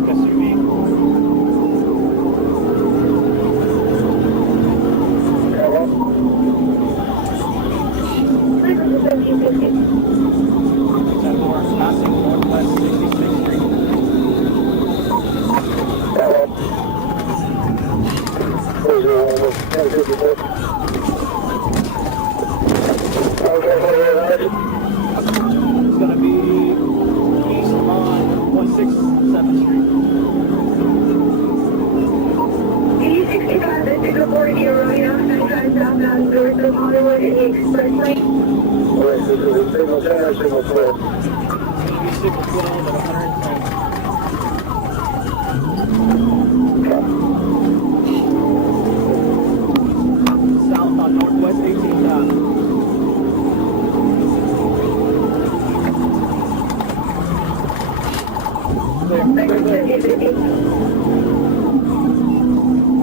black SUV. Passing Northwest 66th Street. It's going to be east on 167th Street. D65, this is a 40 Romeo, 95 southbound north of Hollywood in the expressway. This is a signal 10 or signal 12. Signal 12 at 110. South on Northwest 18th Ave. Clear.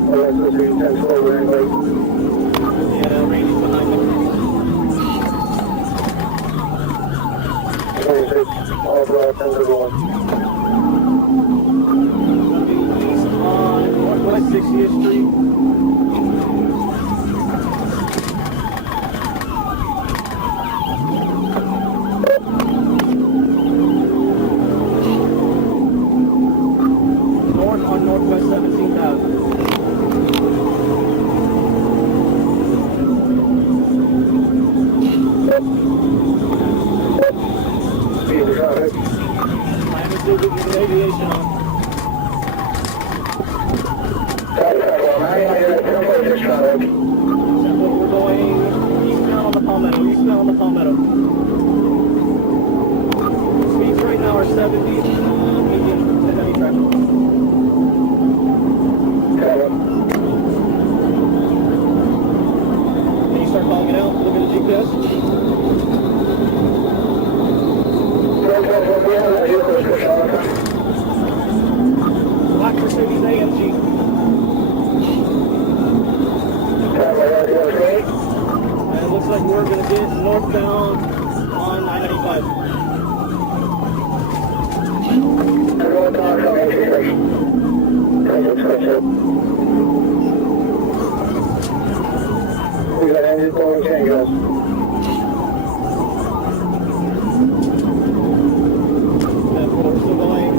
Alright, so 10 slow, we're in late. Yeah, Randy's behind me. 26, all broad, 10 to 1. East on Northwest 60th Street. North on Northwest 17th Ave. Speed the traffic. Miami still giving you aviation on. We're going eastbound on the Palmetto, eastbound on the Palmetto. Speeds right now are 70, medium to heavy traffic. Can you start calling it out? Look at the GPS. Black Mercedes AMG. And it looks like we're going to get northbound on 995. We got engine blowing tangos. And we're still going on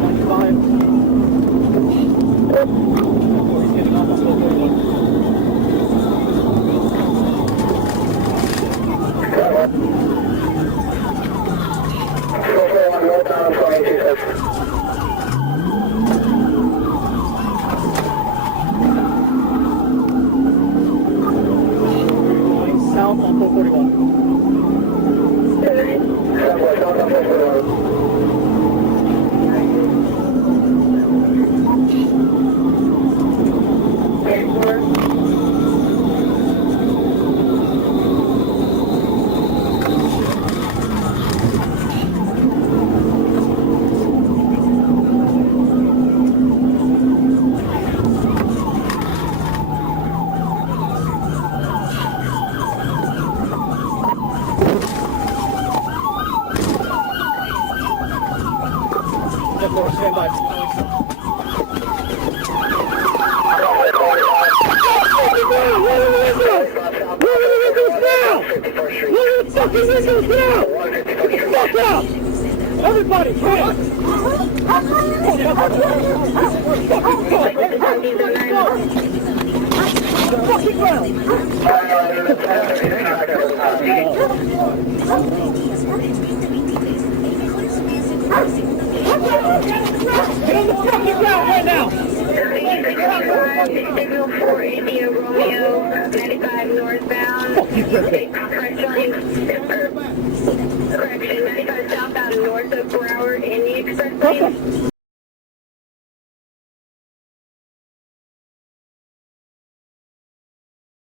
95. He's getting off on 441. Going south on 441. Stand by. Everybody, come on! Fucking ground! Get on the fucking ground right now! Signal 4 India Romeo, 95 northbound. Correction, 95 southbound north of Broward in the expressway.